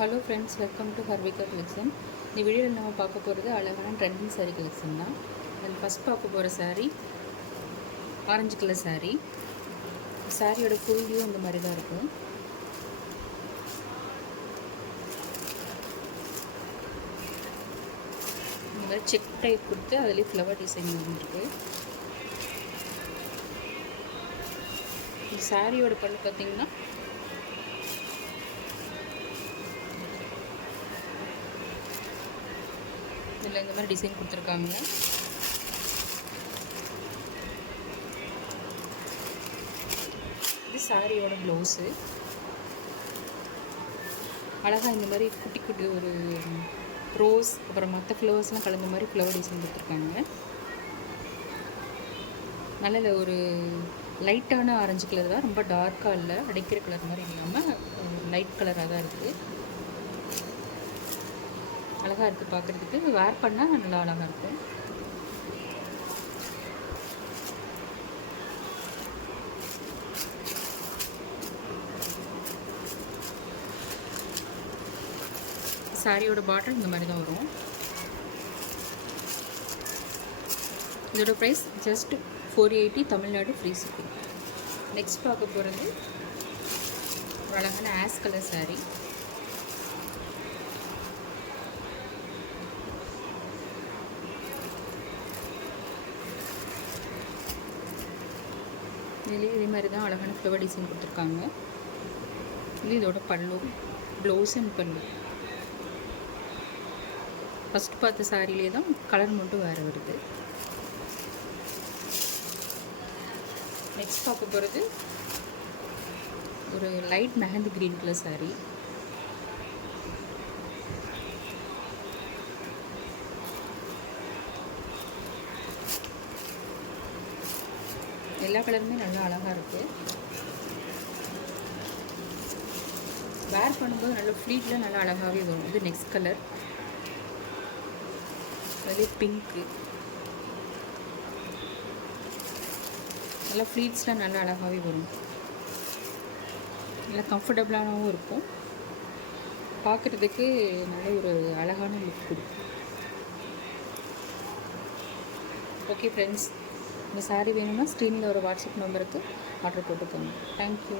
Hello friends, welcome to Harvika collection. இந்த வீடியோவில் நம்ம பார்க்க போகிறது அழகான ட்ரெண்டிங் சாரீ கலெக்ஷன் தான். அதில் ஃபஸ்ட் பார்க்க போகிற சாரீ ஆரஞ்சு கலர் சாரீ. சாரியோட ஃபுல் வியூ இந்த மாதிரி தான் இருக்கும். இந்த மாதிரி செக் டைப் கொடுத்து அதுலேயே ஃப்ளவர் டிசைன் வந்துருக்கு. இந்த சாரியோட பல்லு பார்த்திங்கன்னா இதில் இந்த மாதிரி டிசைன் கொடுத்துருக்காங்க. இது சாரியோட ப்ளவுஸு. அழகாக இந்த மாதிரி குட்டி குட்டி ஒரு ரோஸ் அப்புறம் மற்ற ஃப்ளவர்ஸ்லாம் கலந்த மாதிரி ஃப்ளவர் டிசைன் கொடுத்துருக்காங்க. நல்ல ஒரு லைட்டான ஆரஞ்சு கலர் தான், ரொம்ப டார்க்காக இல்லை, அடிக்கிற கலர் மாதிரி இல்லாமல் லைட் கலராக தான் இருக்குது. அழகாக இருக்குது பார்க்குறதுக்கு. வேர் பண்ணால் நல்லா அழகாக இருக்கும். சாரியோட பாட்டம் இந்த மாதிரி தான் வரும். இதோட price just 480, Tamil Nadu free shipping. Next பார்க்க போகிறது ஒரு அழகான ஆஷ் கலர் சாரீ. இதுலேயே இதே மாதிரி தான் அழகான ஃப்ளவர் டிசைன் கொடுத்துருக்காங்க. இது இதோட பல்லு, ப்ளவுஸ் அண்ட் பல்லு. ஃபஸ்ட் பார்த்த சாரிலே தான் கலர் மட்டும் வேறு வருது. நெக்ஸ்ட் பார்க்க போகிறது ஒரு light mehndi green colour sari. எல்லா கலருமே நல்லா அழகாக இருக்குது. வேர் பண்ணும்போது நல்ல ஃப்ளீட்டில் நல்லா அழகாகவே வரும். இது நெக்ஸ்ட் கலர், அதே பிங்க்கு. நல்லா ஃப்ளீட்ஸ்லாம் நல்லா அழகாகவே வரும். நல்லா கம்ஃபர்டபுளானவும் இருக்கும். பார்க்குறதுக்கு நல்ல ஒரு அழகான லுக் கொடுக்கும். ஓகே ஃப்ரெண்ட்ஸ், இந்த சாரீ வேணும்னா ஸ்க்ரீனில் ஒரு வாட்ஸ்அப் நம்பருக்கு ஆர்டர் போட்டுக்கோங்க. தேங்க்யூ.